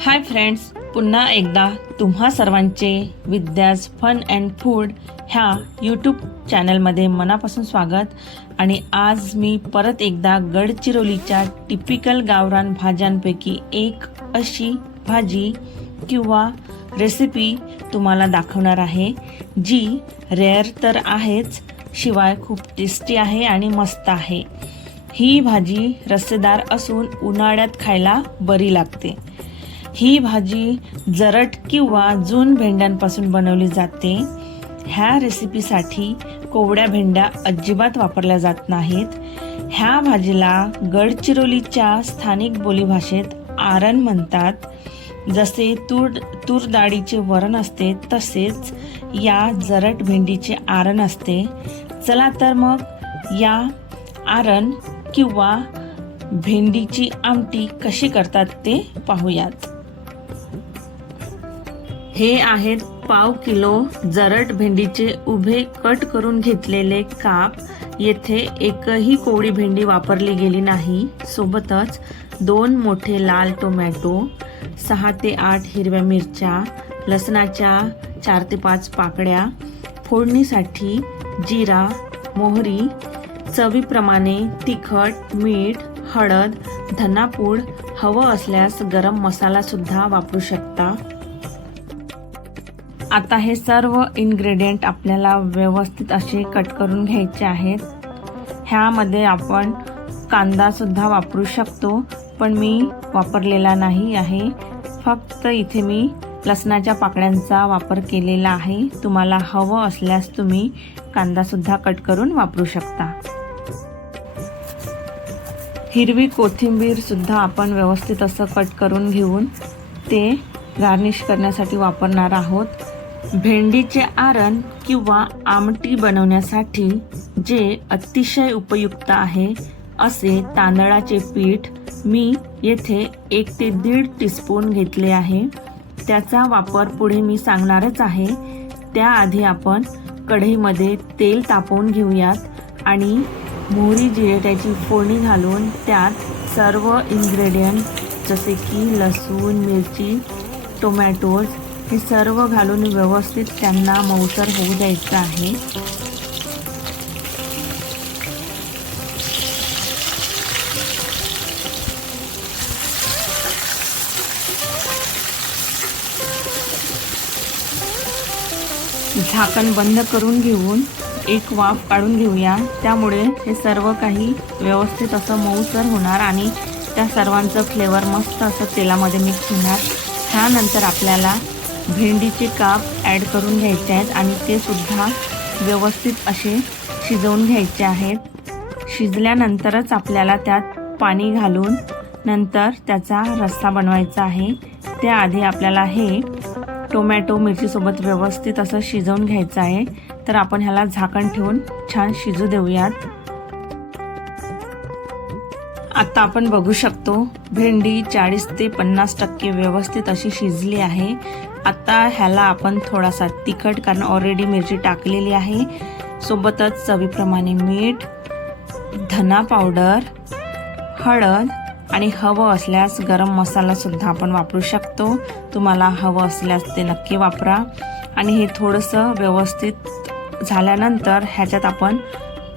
Hi friends पुन्हा एकदा तुम्हा सर्वांचे विद्याज फन अँड फूड ह्या यूट्यूब चॅनलमध्ये मनापासून स्वागत. आणि आज मी परत एकदा गडचिरोलीच्या टिपिकल गावरान भाज्यांपैकी एक अशी भाजी किंवा रेसिपी तुम्हाला दाखवणार आहे जी रेअर तर आहेच शिवाय खूप टेस्टी आहे आणि मस्त आहे. ही भाजी रस्सेदार असून उन्हाळ्यात खायला बरी लागते. ही भाजी जरट किंवा जून भेंड्यांपासून बनवली जाते. ह्या रेसिपीसाठी कोवड्या भेंड्या अजिबात वापरल्या जात नाहीत. ह्या भाजीला गडचिरोलीच्या स्थानिक बोलीभाषेत आरण म्हणतात. जसे तूर तूर डाळीचे वरण असते तसेच या जरट भेंडीचे आरण असते. चला तर मग या आरण किंवा भेंडीची आमटी कशी करतात ते पाहूयात. हे आहेत पाव किलो जरट भेंडीचे उभे कट करून घेतलेले काप. येथे एकही कोवळी भेंडी वापरली गेली नाही. सोबतच दोन मोठे लाल टोमॅटो सहा ते आठ हिरव्या मिरच्या लसणाच्या चार ते पाच पाकड्या फोडणीसाठी जिरा मोहरी चवीप्रमाणे तिखट मीठ हळद धनापूड हवं असल्यास गरम मसालासुद्धा वापरू शकता. आता हे सर्व इन्ग्रेडियंट आपल्याला व्यवस्थित असे कट करून घ्यायचे आहेत. ह्यामध्ये आपण कांदासुद्धा वापरू शकतो पण मी वापरलेला नाही आहे. फक्त इथे मी लसणाच्या पाकळ्यांचा वापर केलेला आहे. तुम्हाला हवं असल्यास तुम्ही कांदासुद्धा कट करून वापरू शकता. हिरवी कोथिंबीरसुद्धा आपण व्यवस्थित असं कट करून घेऊन ते गार्निश करण्यासाठी वापरणार आहोत. भेंडीचे आरण किंवा आमटी बनवण्यासाठी जे अतिशय उपयुक्त आहे असे तांदळाचे पीठ मी येथे एक ते दीड टीस्पून घेतले आहे. त्याचा वापर पुढे मी सांगणारच आहे. त्याआधी आपण कढईमध्ये तेल तापवून घेऊयात आणि मोहरी जिरेट्याची फोडणी घालून त्यात सर्व इन्ग्रेडियंट जसे की लसूण मिरची टोमॅटोज हे सर्व घालून व्यवस्थित त्यांना मऊसर होऊ द्यायचं आहे. झाकण बंद करून घेऊन एक वाफ काढून घेऊया. त्यामुळे हे सर्व काही व्यवस्थित असं मऊसर होणार आणि त्या सर्वांचं फ्लेवर मस्त असं तेलामध्ये मिक्स होणार. त्यानंतर आपल्याला भेंडीचे काप ॲड करून घ्यायचे आहेत आणि ते सुद्धा व्यवस्थित असे शिजवून घ्यायचे आहेत. शिजल्यानंतरच आपल्याला त्यात पाणी घालून नंतर त्याचा रस्सा बनवायचा आहे. त्याआधी आपल्याला हे टोमॅटो मिरचीसोबत व्यवस्थित असं शिजवून घ्यायचं आहे. तर आपण ह्याला झाकण ठेवून छान शिजू देऊयात. आता आपण बघू शकतो भेंडी चाळीस ते पन्नास टक्के व्यवस्थित अशी शिजली आहे. आता ह्याला आपण थोडासा तिखट कारण ऑलरेडी मिरची टाकलेली आहे. सोबतच चवीप्रमाणे मीठ धना पावडर हळद आणि हवं असल्यास गरम मसालासुद्धा आपण वापरू शकतो. तुम्हाला हवं असल्यास ते नक्की वापरा. आणि हे थोडंसं व्यवस्थित झाल्यानंतर ह्याच्यात आपण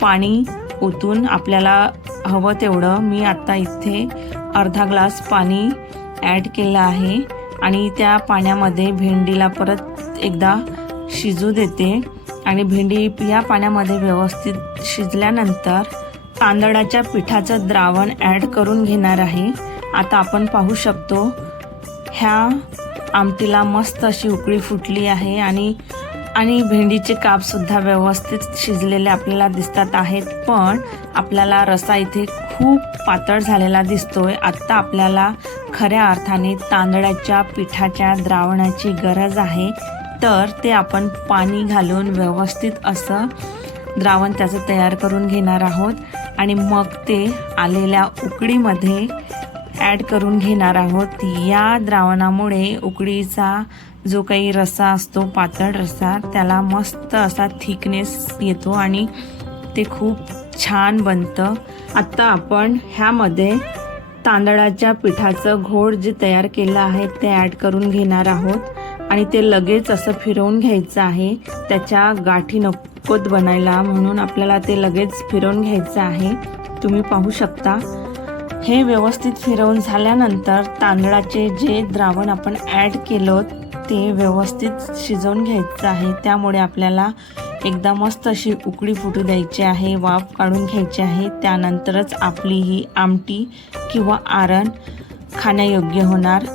पाणी ओतून आपल्याला हवं तेवढं मी आत्ता इथे अर्धा ग्लास पाणी ॲड केलं आहे. आणि त्या पाण्यामध्ये भेंडीला परत एकदा शिजू देते. आणि भेंडी या पाण्यामध्ये व्यवस्थित शिजल्यानंतर तांदळाच्या पिठाचं द्रावण ॲड करून घेणार आहे. आता आपण पाहू शकतो ह्या आमटीला मस्त अशी उकळी फुटली आहे. आणि आणि भेंडीचे कापसुद्धा व्यवस्थित शिजलेले आपल्याला दिसतात आहेत पण आपल्याला रसा इथे खूप पातळ झालेला दिसतोय. आत्ता आपल्याला खऱ्या अर्थाने तांदळाच्या पिठाच्या द्रावणाची गरज आहे. तर ते आपण पाणी घालून व्यवस्थित असं द्रावण त्याचं तयार करून घेणार आहोत. आणि मग ते आलेल्या उकडीमध्ये ॲड करून घेणार आहोत. या द्रावणामुळे उकडीचा जो काही रस्सा असतो पातळ रस्सा त्याला मस्त असा थिकनेस येतो आणि ते खूप छान बनतं. आत्ता आपण ह्यामध्ये तांदळाच्या पिठाचं घोड जे तयार केलं आहे ते ॲड करून घेणार आहोत. आणि ते लगेच असं फिरवून घ्यायचं आहे. त्याच्या गाठी नकोत बनायला म्हणून आपल्याला ते लगेच फिरवून घ्यायचं आहे. तुम्ही पाहू शकता. हे व्यवस्थित फिरवून झाल्यानंतर तांदळाचे जे द्रावण आपण ॲड केलं ते व्यवस्थित शिजवून घ्यायचं आहे. त्यामुळे आपल्याला एकदा मस्त अशी उकळी फुटू द्यायची आहे वाफ काढून घ्यायची आहे. त्यानंतरच आपली ही आमटी किंवा आरण खाण्यायोग्य होणार.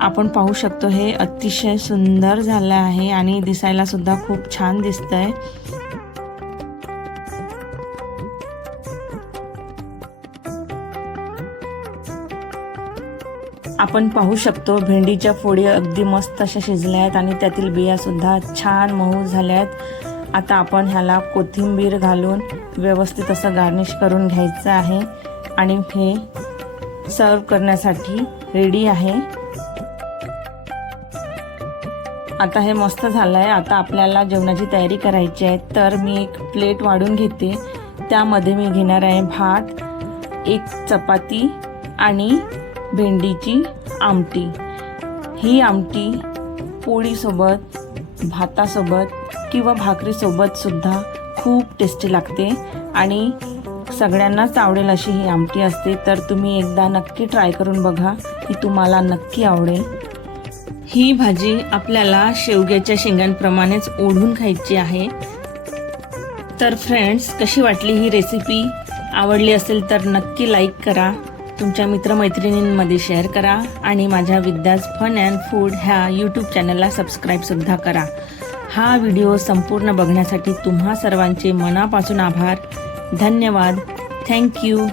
आपण पाहू शकतो हे अतिशय सुंदर झालं आहे आणि दिसायला सुद्धा खूप छान दिसतंय. आपण पाहू शकतो भेंडीच्या फोडी अगदी मस्त अशा शिजल्या आहेत आणि त्यातील बियासुद्धा छान मऊ झाल्या आहेत. आता आपण ह्याला कोथिंबीर घालून व्यवस्थित असं गार्निश करून घ्यायचं आहे आणि हे सर्व करण्यासाठी रेडी आहे. आता हे मस्त झालं आहे आता आपल्याला जेवणाची तयारी करायची आहे. तर मी एक प्लेट वाढून घेते. त्यामध्ये मी घेणार आहे भात एक चपाती आणि भेंडीची आमटी. ही आमटी पोळीसोबत भातासोबत किंवा भाकरीसोबत सुद्धा खूप टेस्टी लागते आणि सगळ्यांनाच आवडेल अशी ही आमटी असते. तर तुम्ही एकदा नक्की ट्राय करून बघा ही तुम्हाला नक्की आवडेल. ही भाजी आपल्याला शेवग्याच्या शेंगांप्रमाणेच ओढून खायची आहे. तर फ्रेंड्स कशी वाटली ही रेसिपी आवडली असेल तर नक्की लाईक करा. तुमच्या मित्रमैत्रिणींमध्ये शेअर करा आणि माझ्या विद्याज फन अँड फूड ह्या यूट्यूब चॅनलला सबस्क्राईबसुद्धा करा. हा व्हिडिओ संपूर्ण बघण्यासाठी तुम्हा सर्वांचे मनापासून आभार. धन्यवाद. थँक्यू